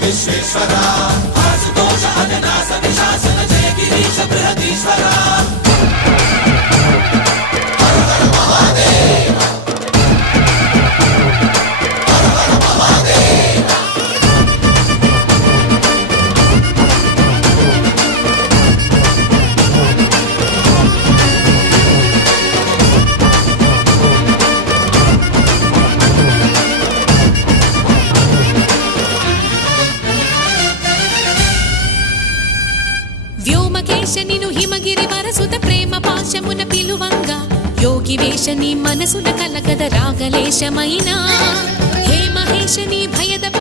విశ్వేశ్వరా ఆశుతోష అజనాస విశాసన జయ గిరీశ బృహదీశ్వరా హర హర మహాదేవ హర హర మహాదేవ వ్యోమకేశనిను హిమగిరి వరసుత ప్రేమ పాశమున పిలువంగా యోగి వేషని మనసున కలకద రాగలేశమైనా హే మహేశని భయద